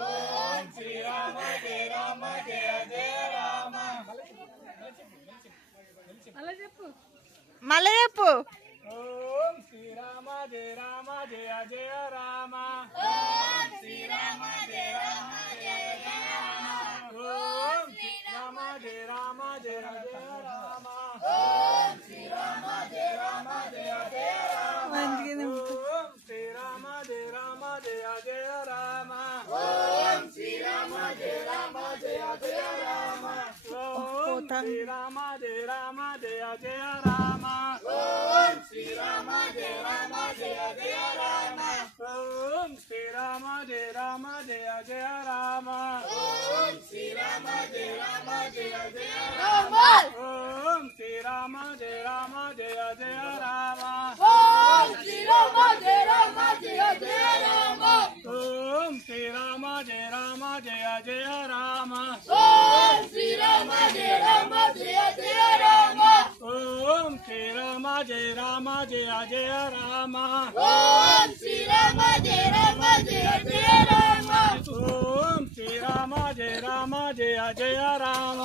ఓం శ్రీరామ జయ రామ జయ జయ రామ. అలా చెప్పు. మళ్ళీ చెప్పు. ఓం శ్రీరామ జయ రామ జయ జయ రామ. ఓం శ్రీరామ జయ రామ జయ జయ రామ. ఓం శ్రీరామ జయ రామ జయ జయ రామ. ఓం శ్రీరామ జయ రామ జయ జయ రామ. ఓం శ్రీరామ జయ రామ జయ జయ రామ. ఓం శ్రీరామ జయ రామ జయ జయ రామ. ఓం శ్రీరామ జయ రామ జయ జయ రామ. ఓం శ్రీరామ జయ రామ జయ జయ రామ. ఓం శ్రీరామ జయ రామ జయ జయ రామ. ఓం శ్రీరామ జయ రామ జయ జయ రామ. ఓం శ్రీరామ జయ రామ జయ జయ రామ. ఓం శ్రీరామ జయ రామ జయ జయ రామ. ఓం శ్రీరామ జయ రామ జయ జయ రామ. ఓం శ్రీరామ జయ రామ జయ జయ రామ. ఓం శ్రీరామ జయ రామ జయ జయ రామ. ఓం శ్రీరామ జయ రామ జయ జయ రామ. ఓం శ్రీరామ జయ రామ జయ జయ రామ.